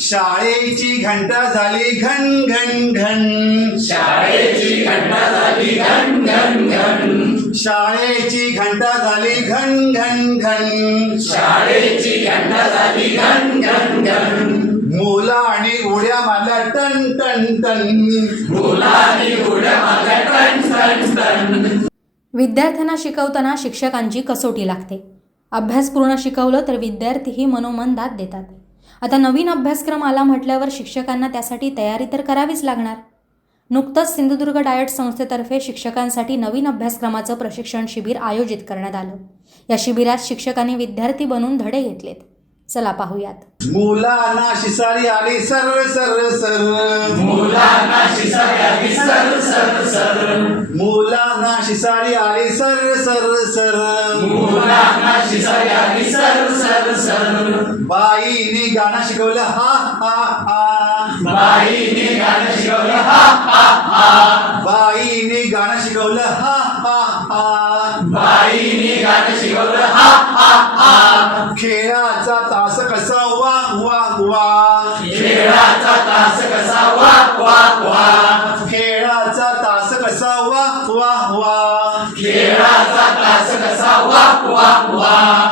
शाळेची घंटा झाली घन घन घन. शाळेची घंटा झाली घन घन घन. शाळेची घंटा झाली घन घन घन. शाळेची घंटा झाली घन घन घन. मुलांनी उड्या मारल्या टन टन टन. मुलांनी उड्या मारल्या टन टन टन. विद्यार्थ्यांना शिकवताना शिक्षकांची कसोटी लागते. अभ्यास पूर्ण शिकवलं तर विद्यार्थीही मनोमन दाद देतात. आता नवीन अभ्यासक्रम आला म्हटल्यावर शिक्षकांना त्यासाठी तयारी तर करावीच लागणार. नुकतंच सिंधुदुर्ग डायट संस्थेतर्फे शिक्षकांसाठी नवीन अभ्यासक्रमाचं प्रशिक्षण शिबिर आयोजित करण्यात आलं. या शिबिरात शिक्षकांनी विद्यार्थी बनून धडे घेतलेत. चला पाहूयात. मुलांना शिसारी आली सर सर सर. मुलांना शिसारी आली सर सर सर. मुलांना शिसारी आली सर सर सर. मुलांना शिसारी आली सर सर सर. बाईने गाणं शिकवलं हा हा हा. बाईने गाणं शिकवलं हा हा हा. बाईने गाणं शिकवलं हा हा हा. बाईने गाणं शिकवलं हा हा हा. खेळाचा तास कसा वा वा वा. खेळाचा तास कसा वा वा वा. खेळाचा तास कसा वा वा वा. खेळाचा तास कसा वा वा वा.